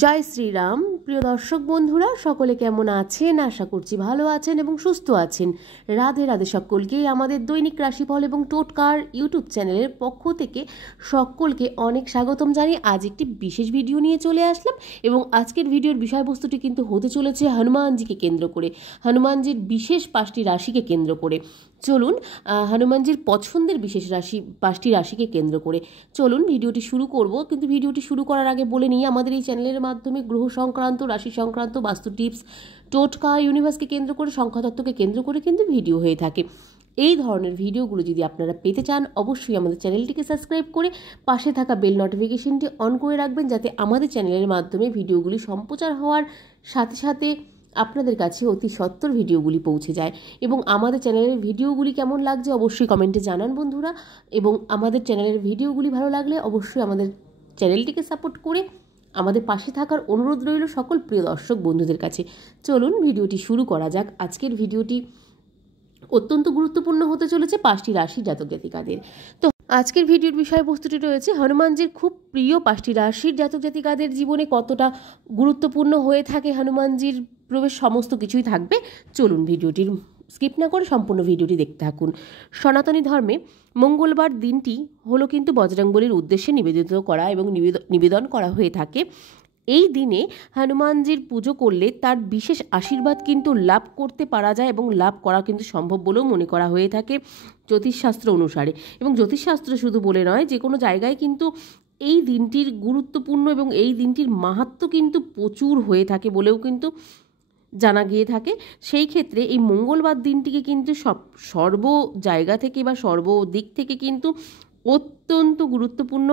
জয় শ্রীরাম। প্রিয় দর্শক বন্ধুরা, সকলে কেমন আছেন? আশা করছি ভালো আছেন এবং সুস্থ আছেন। রাধে রাধে সকলকে। আমাদের দৈনিক রাশিফল এবং টোটকার ইউটিউব চ্যানেলের পক্ষ থেকে সকলকে অনেক স্বাগতম জানিয়ে আজ একটি বিশেষ ভিডিও নিয়ে চলে আসলাম এবং আজকের ভিডিওর বিষয়বস্তুটি কিন্তু হতে চলেছে হনুমানজিকে কেন্দ্র করে, হনুমানজির বিশেষ 5টি রাশিকে কেন্দ্র করে। চলুন হনুমানজির পছন্দের বিশেষ রাশি 5টি রাশিকে কেন্দ্র করে চলুন ভিডিওটি শুরু করব। কিন্তু ভিডিওটি শুরু করার আগে বলে নিই, আমাদের এই চ্যানেলের মাধ্যমে গ্রহ সংক্রান্ত, রাশি সংক্রান্ত, বাস্তু টিপস, টোটকা, ইউনিভার্সকে কেন্দ্র করে, সংখ্যাতত্ত্বকে কেন্দ্র করে কিন্তু ভিডিও হয়ে থাকে। এই ধরনের ভিডিওগুলো যদি আপনারা পেতে চান, অবশ্যই আমাদের চ্যানেলটিকে সাবস্ক্রাইব করে পাশে থাকা বেল নোটিফিকেশনটি অন করে রাখবেন, যাতে আমাদের চ্যানেলের মাধ্যমে ভিডিওগুলি সম্প্রচার হওয়ার সাথে সাথে আপনাদের কাছে অতি সত্বর ভিডিওগুলি পৌঁছে যায়। এবং আমাদের চ্যানেলের ভিডিওগুলি কেমন লাগছে অবশ্যই কমেন্টে জানান বন্ধুরা। এবং আমাদের চ্যানেলের ভিডিওগুলি ভালো লাগলে অবশ্যই আমাদের চ্যানেলটিকে সাপোর্ট করে আমাদের পাশে থাকার অনুরোধ রইল সকল প্রিয় দর্শক বন্ধুদের কাছে। চলুন ভিডিওটি শুরু করা যাক। আজকের ভিডিওটি অত্যন্ত গুরুত্বপূর্ণ হতে চলেছে 5টি রাশি জাতক জাতিকাদের। তো আজকের ভিডিওর বিষয়বস্তুটি রয়েছে হনুমানজির খুব প্রিয় 5টি রাশির জাতক জাতিকাদের জীবনে কতটা গুরুত্বপূর্ণ হয়ে থাকে হনুমানজির প্রবেশ, সমস্ত কিছুই থাকবে। চলুন ভিডিওটির স্কিপ না করে সম্পূর্ণ ভিডিওটি দেখতে থাকুন। সনাতনী ধর্মে মঙ্গলবার দিনটি হলো কিন্তু বজরংবলীর উদ্দেশ্যে নিবেদিত করা এবং নিবেদন করা হয়ে থাকে। এই দিনে হনুমানজির পুজো করলে তার বিশেষ আশীর্বাদ কিন্তু লাভ করতে পারা যায় এবং লাভ করা কিন্তু সম্ভব বলেও মনে করা হয়ে থাকে জ্যোতিষশাস্ত্র অনুসারে। এবং জ্যোতিষশাস্ত্র শুধু বলে নয়, যে কোনো জায়গায় কিন্তু এই দিনটির গুরুত্বপূর্ণ এবং এই দিনটির মাহাত্ম্য কিন্তু প্রচুর হয়ে থাকে বলেও কিন্তু জানা গিয়ে থাকে। সেই ক্ষেত্রে এই মঙ্গলবার দিনটিকে কিন্তু সর্ব জায়গা থেকে বা সর্বদিক থেকে কিন্তু অত্যন্ত গুরুত্বপূর্ণ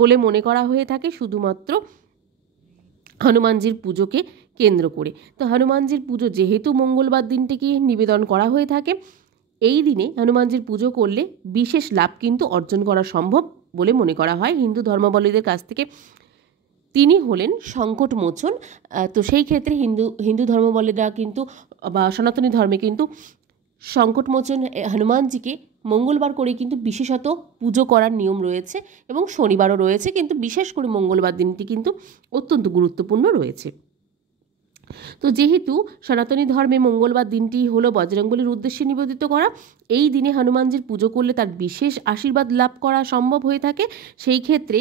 বলে মনে করা হয়ে থাকে, শুধুমাত্র হনুমানজির পুজোকে কেন্দ্র করে। তো হনুমানজির পুজো যেহেতু মঙ্গলবার দিনটিকে নিবেদন করা হয়ে থাকে, এই দিনে হনুমানজির পুজো করলে বিশেষ লাভ কিন্তু অর্জন করা সম্ভব বলে মনে করা হয় হিন্দু ধর্মাবলম্বীদের কাছ থেকে। তিনি হলেন সংকট মোচন। তো সেই ক্ষেত্রে হিন্দু ধর্মাবলম্বীরা কিন্তু বা সনাতনী ধর্মে কিন্তু সংকট মোচন হনুমানজিকে মঙ্গলবার করে কিন্তু বিশেষত পুজো করার নিয়ম রয়েছে এবং শনিবারও রয়েছে, কিন্তু বিশেষ করে মঙ্গলবার দিনটি কিন্তু অত্যন্ত গুরুত্বপূর্ণ রয়েছে। তো যেহেতু সনাতনী ধর্মে মঙ্গলবার দিনটি হলো বজরংবলীর উদ্দেশ্যে নিবেদিত করা, এই দিনে হনুমানজির পুজো করলে তার বিশেষ আশীর্বাদ লাভ করা সম্ভব হয়ে থাকে। সেই ক্ষেত্রে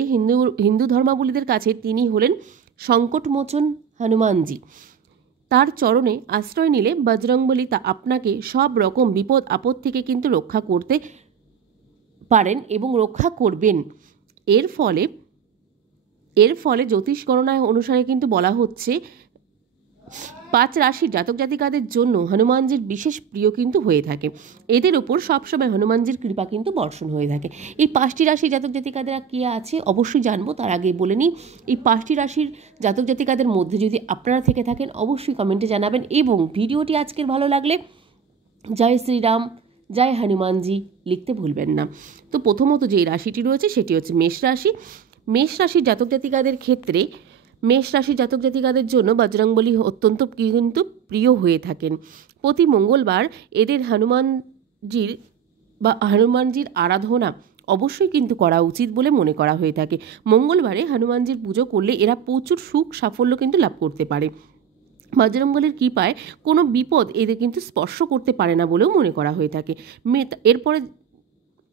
হিন্দু ধর্মাবলম্বীদের কাছে তিনি হলেন সংকটমোচন হনুমানজি। তার চরণে আশ্রয় নিলে বজরংবলী তা আপনাকে সব রকম বিপদ আপদ থেকে কিন্তু রক্ষা করতে পারেন এবং রক্ষা করবেন। এর ফলে জ্যোতিষ গণনায় অনুসারে কিন্তু বলা হচ্ছে 5 রাশির জাতক জাতিকাদের জন্য হনুমানজির বিশেষ প্রিয় কিন্তু হয়ে থাকে। এদের উপর সবসময় হনুমানজির কৃপা কিন্তু বর্ষণ হয়ে থাকে। এই 5টি রাশির জাতক জাতিকাদের কে আছে অবশ্যই জানবো, তার আগে বলে নিই, এই 5টি রাশির জাতক জাতিকাদের মধ্যে যদি আপনারা থেকে থাকেন অবশ্যই কমেন্টে জানাবেন। এবং ভিডিওটি আজকের ভালো লাগলে জয় শ্রীরাম, জয় হনুমানজি লিখতে ভুলবেন না। তো প্রথমত যে রাশিটি রয়েছে সেটি হচ্ছে মেষ রাশি। মেষ রাশির জাতক জাতিকাদের ক্ষেত্রে মেষ রাশির জাতক জাতিকাদের জন্য বজরংবলী অত্যন্ত কিন্তু প্রিয় হয়ে থাকেন। প্রতি মঙ্গলবার এদের হনুমানজির আরাধনা অবশ্যই কিন্তু করা উচিত বলে মনে করা হয়ে থাকে। মঙ্গলবারে হনুমানজির পুজো করলে এরা প্রচুর সুখ সাফল্য কিন্তু লাভ করতে পারে। বজরংবলীর কৃপায় কোনো বিপদ এদের কিন্তু স্পর্শ করতে পারে না বলেও মনে করা হয়ে থাকে।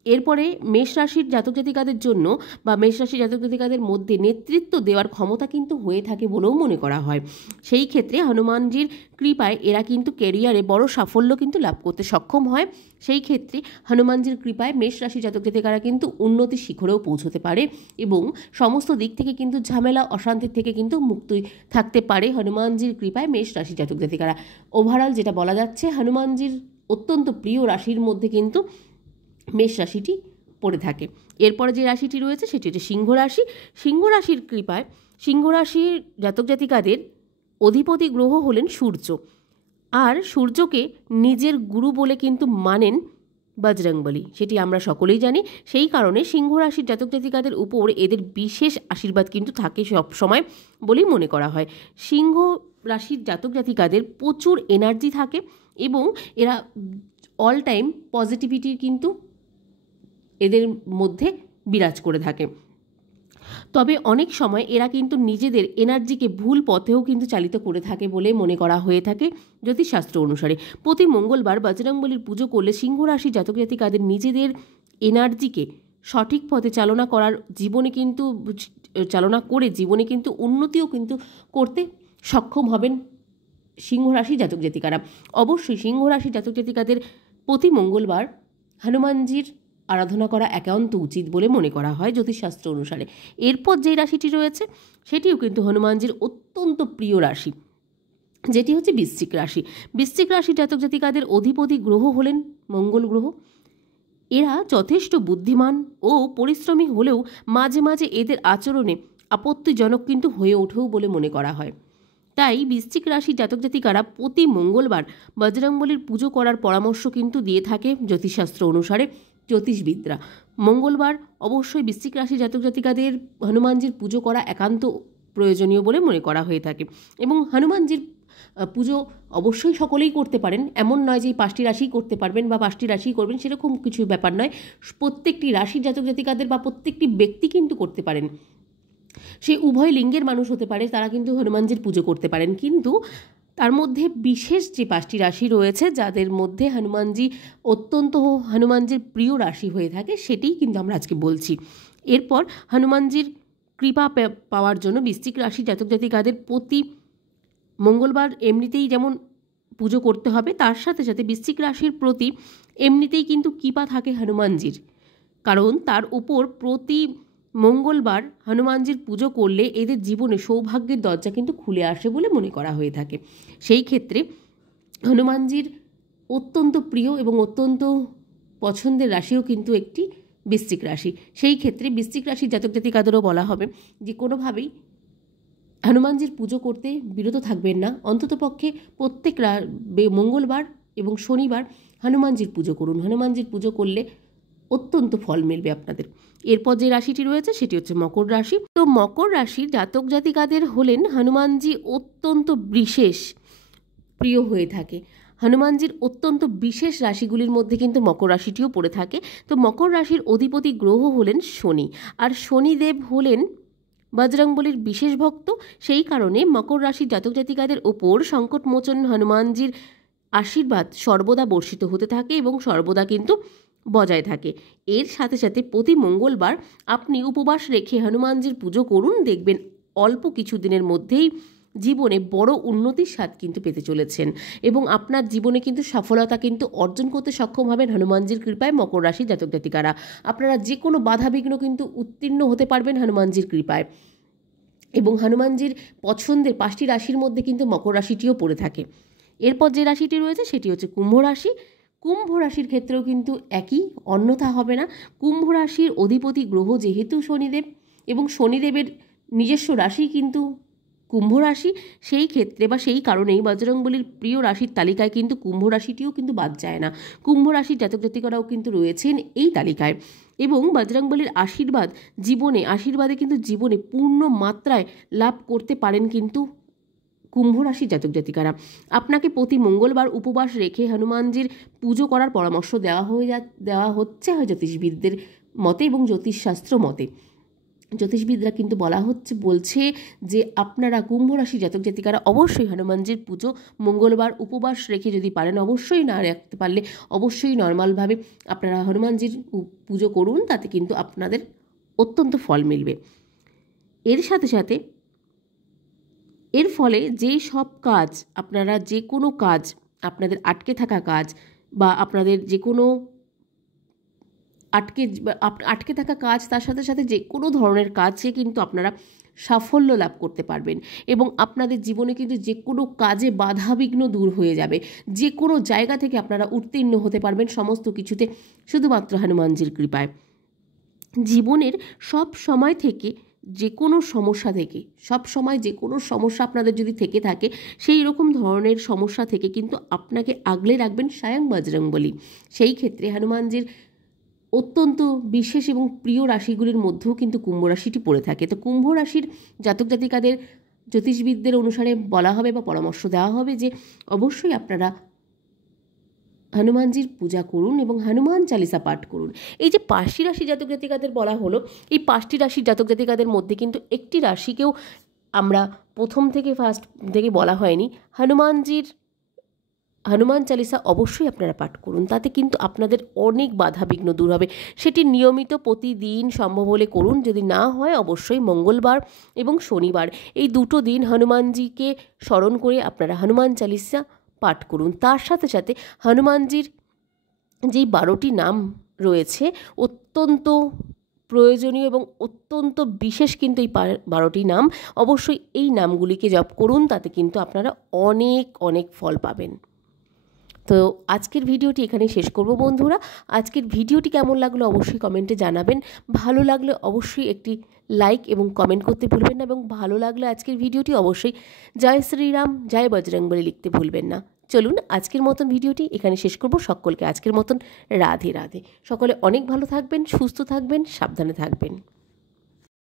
এরপরে মেষ রাশির জাতক জাতিকাদের জন্য বা মেষ রাশির জাতক জাতিকাদের মধ্যে নেতৃত্ব দেওয়ার ক্ষমতা কিন্তু হয়ে থাকে বলেও মনে করা হয়। সেই ক্ষেত্রে হনুমানজির কৃপায় এরা কিন্তু ক্যারিয়ারে বড় সাফল্য কিন্তু লাভ করতে সক্ষম হয়। সেই ক্ষেত্রে হনুমানজির কৃপায় মেষ রাশির জাতক জাতিকারা কিন্তু উন্নতির শিখরেও পৌঁছতে পারে এবং সমস্ত দিক থেকে কিন্তু ঝামেলা অশান্তির থেকে কিন্তু মুক্তি থাকতে পারে হনুমানজির কৃপায় মেষ রাশির জাতক জাতিকারা। ওভারঅল যেটা বলা যাচ্ছে, হনুমানজির অত্যন্ত প্রিয় রাশির মধ্যে কিন্তু মেষ রাশিটি পড়ে থাকে। এরপরে যে রাশিটি রয়েছে সেটি হচ্ছে সিংহ রাশি। সিংহ রাশির কৃপায় সিংহ রাশির জাতক জাতিকাদের অধিপতি গ্রহ হলেন সূর্য, আর সূর্যকে নিজের গুরু বলে কিন্তু মানেন বজরংবলী, সেটি আমরা সকলেই জানি। সেই কারণে সিংহ রাশির জাতক জাতিকাদের উপর এদের বিশেষ আশীর্বাদ কিন্তু থাকে সব সময় বলেই মনে করা হয়। সিংহ রাশির জাতক জাতিকাদের প্রচুর এনার্জি থাকে এবং এরা অল টাইম পজিটিভিটির কিন্তু এদের মধ্যে বিরাজ করে থাকে। তবে অনেক সময় এরা কিন্তু নিজেদের এনার্জিকে ভুল পথেও কিন্তু চালিত করে থাকে বলে মনে করা হয়ে থাকে জ্যোতিষশাস্ত্র অনুসারে। প্রতি মঙ্গলবার বজরংবলীর পুজো করলে সিংহ রাশি জাতক জাতিকাদের নিজেদের এনার্জিকে সঠিক পথে চালনা করার চালনা করে জীবনে কিন্তু উন্নতিও কিন্তু করতে সক্ষম হবেন সিংহ রাশি জাতক জাতিকারা। অবশ্যই সিংহ রাশি জাতক জাতিকাদের প্রতি মঙ্গলবার হনুমানজির আরাধনা করা একান্ত উচিত বলে মনে করা হয় জ্যোতিষশাস্ত্র অনুসারে। এরপর যেই রাশিটি রয়েছে সেটিও কিন্তু হনুমানজির অত্যন্ত প্রিয় রাশি, যেটি হচ্ছে বৃশ্চিক রাশি। বৃশ্চিক রাশি জাতক জাতিকাদের অধিপতি গ্রহ হলেন মঙ্গল গ্রহ। এরা যথেষ্ট বুদ্ধিমান ও পরিশ্রমী হলেও মাঝে মাঝে এদের আচরণে আপত্তিজনক কিন্তু হয়ে ওঠেও বলে মনে করা হয়। তাই বৃশ্চিক রাশি জাতক জাতিকারা প্রতি মঙ্গলবার বজরংবলীর পুজো করার পরামর্শ কিন্তু দিয়ে থাকে জ্যোতিষশাস্ত্র অনুসারে জ্যোতিষবিদরা। মঙ্গলবার অবশ্যই বৃশ্চিক রাশি জাতক জাতিকাদের হনুমানজির পুজো করা একান্ত প্রয়োজনীয় বলে মনে করা হয়ে থাকে। এবং হনুমানজির পুজো অবশ্যই সকলেই করতে পারেন, এমন নয় যে এই 5টি রাশিই করতে পারবেন বা 5টি রাশিই করবেন, সেরকম কিছু ব্যাপার নয়। প্রত্যেকটি রাশি জাতক জাতিকাদের বা প্রত্যেকটি ব্যক্তি কিন্তু করতে পারেন। সে উভয় লিঙ্গের মানুষ হতে পারে, তারা কিন্তু হনুমানজির পুজো করতে পারেন। কিন্তু তার মধ্যে বিশেষ যে 5টি রাশি রয়েছে যাদের মধ্যে হনুমানজির প্রিয় রাশি হয়ে থাকে, সেটিই কিন্তু আমরা আজকে বলছি। এরপর হনুমানজির কৃপা পাওয়ার জন্য বৃশ্চিক রাশি জাতক জাতিকাদের প্রতি মঙ্গলবার এমনিতেই যেমন পুজো করতে হবে, তার সাথে সাথে বৃশ্চিক রাশির প্রতি এমনিতেই কিন্তু কৃপা থাকে হনুমানজির, কারণ তার উপর প্রতি মঙ্গলবার হনুমানজির পুজো করলে এদের জীবনে সৌভাগ্যের দরজা কিন্তু খুলে আসে বলে মনে করা হয়ে থাকে। সেই ক্ষেত্রে হনুমানজির অত্যন্ত প্রিয় এবং অত্যন্ত পছন্দের রাশিও কিন্তু একটি বৃশ্চিক রাশি। সেই ক্ষেত্রে বৃশ্চিক রাশির জাতক জাতিকাদেরও বলা হবে যে কোনোভাবেই হনুমানজির পুজো করতে বিরত থাকবেন না। অন্ততপক্ষে প্রত্যেক মঙ্গলবার এবং শনিবার হনুমানজির পুজো করুন। হনুমানজির পুজো করলে অত্যন্ত ফল মিলবে আপনাদের। এরপর যে রাশিটি রয়েছে সেটি হচ্ছে মকর রাশি। তো মকর রাশির জাতক জাতিকাদের হলেন হনুমানজি অত্যন্ত বিশেষ প্রিয় হয়ে থাকে। হনুমানজির অত্যন্ত বিশেষ রাশিগুলির মধ্যে কিন্তু মকর রাশিটিও পড়ে থাকে। তো মকর রাশির অধিপতি গ্রহ হলেন শনি, আর শনিদেব হলেন বজরংবলীর বিশেষ ভক্ত। সেই কারণে মকর রাশির জাতক জাতিকাদের ওপর সংকটমোচন হনুমানজির আশীর্বাদ সর্বদা বর্ষিত হতে থাকে এবং সর্বদা কিন্তু বজায় থাকে। এর সাথে সাথে প্রতি মঙ্গলবার আপনি উপবাস রেখে হনুমানজির পুজো করুন, দেখবেন অল্প কিছু দিনের মধ্যেই জীবনে বড় উন্নতির স্বাদ কিন্তু পেতে চলেছেন এবং আপনার জীবনে কিন্তু সফলতা কিন্তু অর্জন করতে সক্ষম হবেন হনুমানজির কৃপায়। মকর রাশির জাতক জাতিকারা আপনারা যে কোনো বাধাবিঘ্ন কিন্তু উত্তীর্ণ হতে পারবেন হনুমানজির কৃপায়। এবং হনুমানজির পছন্দের 5টি রাশির মধ্যে কিন্তু মকর রাশিটিও পড়ে থাকে। এরপর যে রাশিটি রয়েছে সেটি হচ্ছে কুম্ভ রাশি। কুম্ভ রাশির ক্ষেত্রেও কিন্তু একই, অন্যথা হবে না। কুম্ভ রাশির অধিপতি গ্রহ যেহেতু শনিদেব এবং শনিদেবের নিজস্ব রাশি কিন্তু কুম্ভ রাশি, সেই ক্ষেত্রে বা সেই কারণেই বজরংবলীর প্রিয় রাশির তালিকায় কিন্তু কুম্ভ রাশিটিও কিন্তু বাদ যায় না। কুম্ভ রাশির জাতক জাতিকারাও কিন্তু রয়েছেন এই তালিকায় এবং বজরংবলীর আশীর্বাদে কিন্তু জীবনে পূর্ণ মাত্রায় লাভ করতে পারেন কিন্তু কুম্ভ রাশির জাতক জাতিকারা। আপনাকে প্রতি মঙ্গলবার উপবাস রেখে হনুমানজির পুজো করার পরামর্শ দেওয়া হচ্ছে জ্যোতিষবিদদের মতে এবং জ্যোতিষশাস্ত্র মতে। জ্যোতিষবিদরা কিন্তু বলছে যে আপনারা কুম্ভ রাশি জাতক জাতিকারা অবশ্যই হনুমানজির পুজো মঙ্গলবার উপবাস রেখে যদি পারেন, অবশ্যই না রাখতে পারলে অবশ্যই নর্মালভাবে আপনারা হনুমানজির পুজো করুন, তাতে কিন্তু আপনাদের অত্যন্ত ফল মিলবে। এর সাথে সাথে এর ফলে যেই সব কাজ যে কোনো কাজ আপনাদের আটকে থাকা কাজ বা আপনাদের যে কোনো আটকে থাকা কাজ, তার সাথে সাথে যে কোনো ধরনের কাজে কিন্তু আপনারা সাফল্য লাভ করতে পারবেন এবং আপনাদের জীবনে কিন্তু যে কোনো কাজে বাধাবিঘ্ন দূর হয়ে যাবে। যে কোনো জায়গা থেকে আপনারা উত্তীর্ণ হতে পারবেন সমস্ত কিছুতে শুধুমাত্র হনুমানজির কৃপায়। জীবনের সব সময় থেকে যে কোনো সমস্যা আপনাদের যদি থেকে থাকে, সেই রকম ধরনের সমস্যা থেকে কিন্তু আপনাকে আগলে রাখবেন স্বয়ং বজরংবলী। সেই ক্ষেত্রে হনুমানজির অত্যন্ত বিশেষ এবং প্রিয় রাশিগুলির মধ্যেও কিন্তু কুম্ভ রাশিটি পড়ে থাকে। তো কুম্ভ রাশির জাতক জাতিকাদের জ্যোতিষবিদদের অনুসারে বলা হবে বা পরামর্শ দেওয়া হবে যে অবশ্যই আপনারা হনুমানজির পূজা করুন এবং হনুমান চালিসা পাঠ করুন। এই যে 5টি রাশি জাতক জাতিকাদের বলা হলো, এই 5টি রাশির জাতক জাতিকাদের মধ্যে কিন্তু একটি রাশিকেও আমরা প্রথম থেকে ফার্স্ট থেকে বলা হয়নি। হনুমান চালিসা অবশ্যই আপনারা পাঠ করুন, তাতে কিন্তু আপনাদের অনেক বাধা বিঘ্ন দূর হবে। সেটি নিয়মিত প্রতিদিন সম্ভব হলে করুন, যদি না হয় অবশ্যই মঙ্গলবার এবং শনিবার এই দুটো দিন হনুমানজিকে স্মরণ করে আপনারা হনুমান চালিসা পাঠ করুন। তার সাথে সাথে হনুমানজির যেই 12টি নাম রয়েছে অত্যন্ত প্রয়োজনীয় এবং অত্যন্ত বিশেষ কিন্তু এই 12টি নাম, অবশ্যই এই নামগুলিকে জপ করুন, তাতে কিন্তু আপনারা অনেক অনেক ফল পাবেন। তো আজকের ভিডিওটি এখানেই শেষ করব বন্ধুরা। আজকের ভিডিওটি কেমন লাগলো অবশ্যই কমেন্টে জানাবেন। ভালো লাগলে অবশ্যই একটি লাইক এবং কমেন্ট করতে ভুলবেন না, এবং ভালো লাগলে আজকের ভিডিওটি অবশ্যই জয় শ্রীরাম জয় বজরংবলী লিখতে ভুলবেন না। চলুন আজকের মতন ভিডিওটি এখানে শেষ করব। সকলকে আজকের মতন রাধে রাধে। সকলে অনেক ভালো থাকবেন, সুস্থ থাকবেন, সাবধানে থাকবেন।